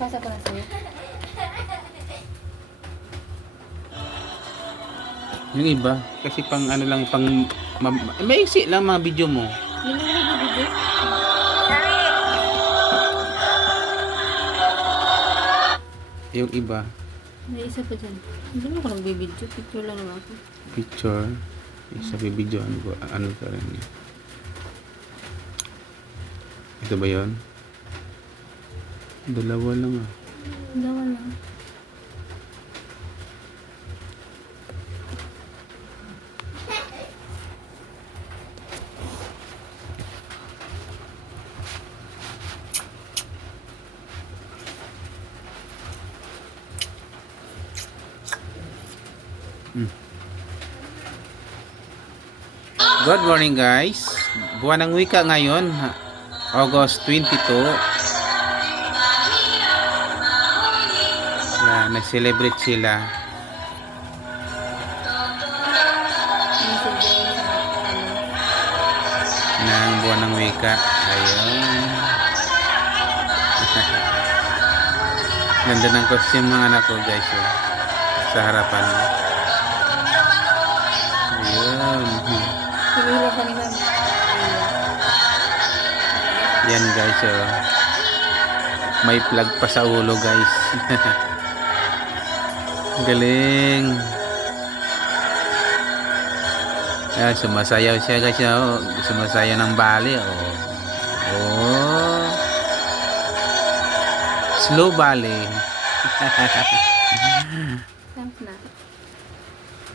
Sasa ko na sa'yo. Yung iba, kasi pang ano lang, maiksi lang mga video mo. Hindi mo nagbibidyo? Yung iba, May isa pa dyan. Hindi mo ko nagbibidyo. Picture lang naman ako. picture, sa video, ano ka rin. Ito ba yun? Dalawa lang ah. Dawa lang. Good morning guys. Buwan ng wika ngayon, August 22. Yan, nag-celebrate sila ng buwan ng wika. Ayun. Ganda ng costume ng anak ko guys. Oh. Sa harapan. Ayun. Pumila kami lang. Yan guys. Oh. May plug pa sa ulo guys. Galing. Ayan, sumasayaw siya guys. Oh. Sumasayaw ng bali. Oh. Oh. Slow bali. Thanks na.